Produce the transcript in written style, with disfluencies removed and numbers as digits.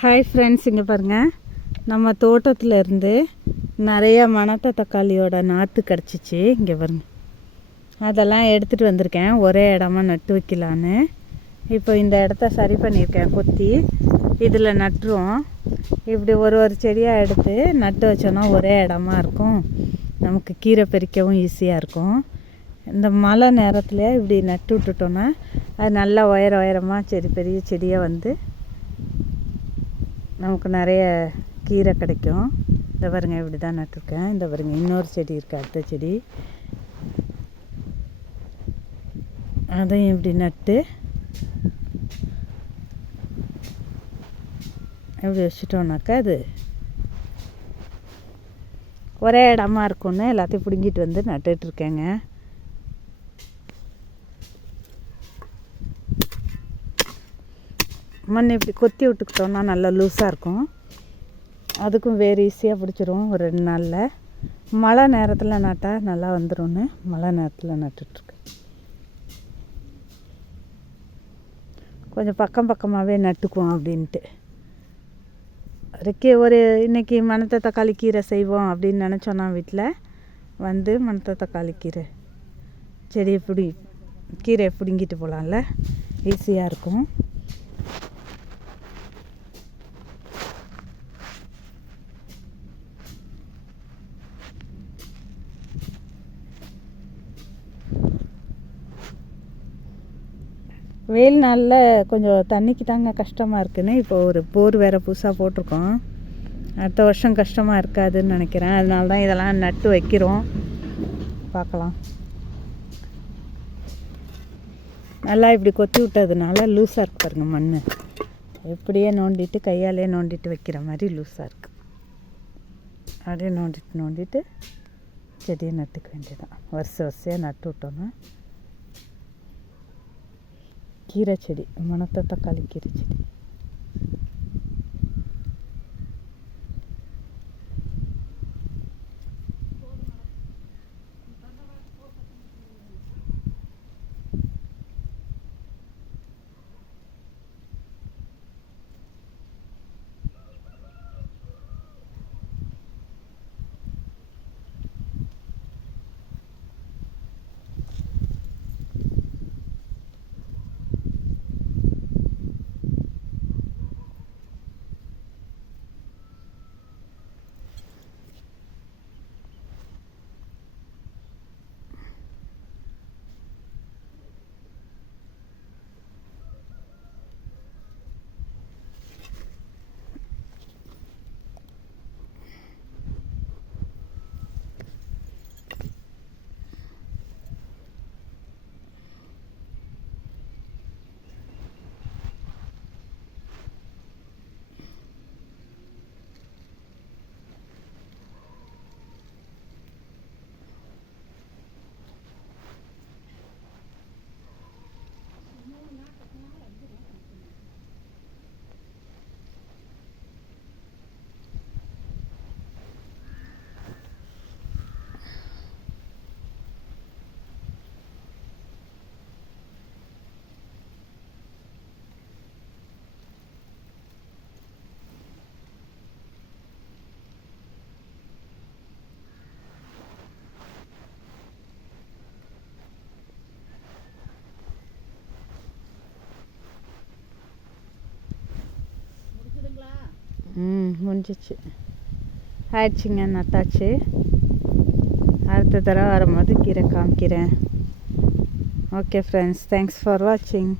Hi friends, இங்கே பாருங்கள், நம்ம தோட்டத்தில் இருந்து நிறையா மணத்த தக்காளியோட நாற்று கிடச்சிச்சு. இங்கே பாருங்கள், அதெல்லாம் எடுத்துகிட்டு வந்திருக்கேன் ஒரே இடமா நட்டு வைக்கலான்னு. இப்போ இந்த இடத்த சரி பண்ணியிருக்கேன், கொத்தி இதில் நட்டுருவோம். இப்படி ஒரு ஒரு செடியாக எடுத்து நட்டு வச்சோன்னா ஒரே இடமா இருக்கும், நமக்கு கீரை பறிக்கவும் ஈஸியாக இருக்கும். இந்த மழை நேரத்தில் இப்படி நட்டு விட்டுட்டோன்னா அது நல்லா உயரமாக பெரிய செடியாக வந்து நமக்கு நிறைய கீரை கிடைக்கும். இந்த பாருங்க, இப்படி தான் நட்டுருக்கேன். இந்த பாருங்க, இன்னொரு செடி இருக்குது, அடுத்த செடி, அதையும் இப்படி நட்டு இப்படி வச்சுட்டோம்னாக்கா அது ஒரே இடமா இருக்கும்னு எல்லாத்தையும் பிடுங்கிட்டு வந்து நட்டுட்ருக்கேங்க. மண் இப்படி கொத்தி விட்டுக்கிட்டோன்னா நல்லா லூஸாக இருக்கும், அதுக்கும் வேறு ஈஸியாக பிடிச்சிரும். ஒரு 2 நாளில் மழை நேரத்தில் நட்டால் நல்லா வந்துடும்னு மழை நேரத்தில் நட்டுட்ருக்கேன். கொஞ்சம் பக்கமாகவே நட்டுக்குவோம் அப்படின்ட்டு. அதுக்கே இன்றைக்கி மணத்த தக்காளி கீரை செய்வோம் அப்படின்னு நினச்சோன்னா வீட்டில் வந்து மணத்த தக்காளி கீரை செடியை கீரையை பிடுங்கிட்டு போகலாம்ல, ஈஸியாக இருக்கும். வெயில் நாளில் கொஞ்சம் தண்ணிக்கு தாங்க கஷ்டமாக இருக்குன்னு இப்போ ஒரு போர் வேறு புதுசாக போட்டிருக்கோம். அடுத்த வருஷம் கஷ்டமாக இருக்காதுன்னு நினைக்கிறேன். அதனால தான் இதெல்லாம் நட்டு வைக்கிறோம். பார்க்கலாம். நல்லா இப்படி கொத்தி விட்டதுனால லூஸாக இருக்கு பாருங்க மண். இப்படியே நோண்டிட்டு கையாலே நோண்டிட்டு வைக்கிற மாதிரி லூஸாக இருக்குது. அப்படியே நோண்டிட்டு செடியை நட்டுக்க வேண்டியதான். வரிசையாக நட்டு விட்டோன்னா கீரை செடி, மணத்த தக்காளி கீரை செடி. முடிஞ்சிச்சு, ஆயிடுச்சுங்க, நட்டாச்சு. அடுத்த தடவை வரும்போது கீரை காமிக்கிறேன். ஓகே ஃப்ரெண்ட்ஸ், தேங்க்ஸ் ஃபார் வாட்சிங்.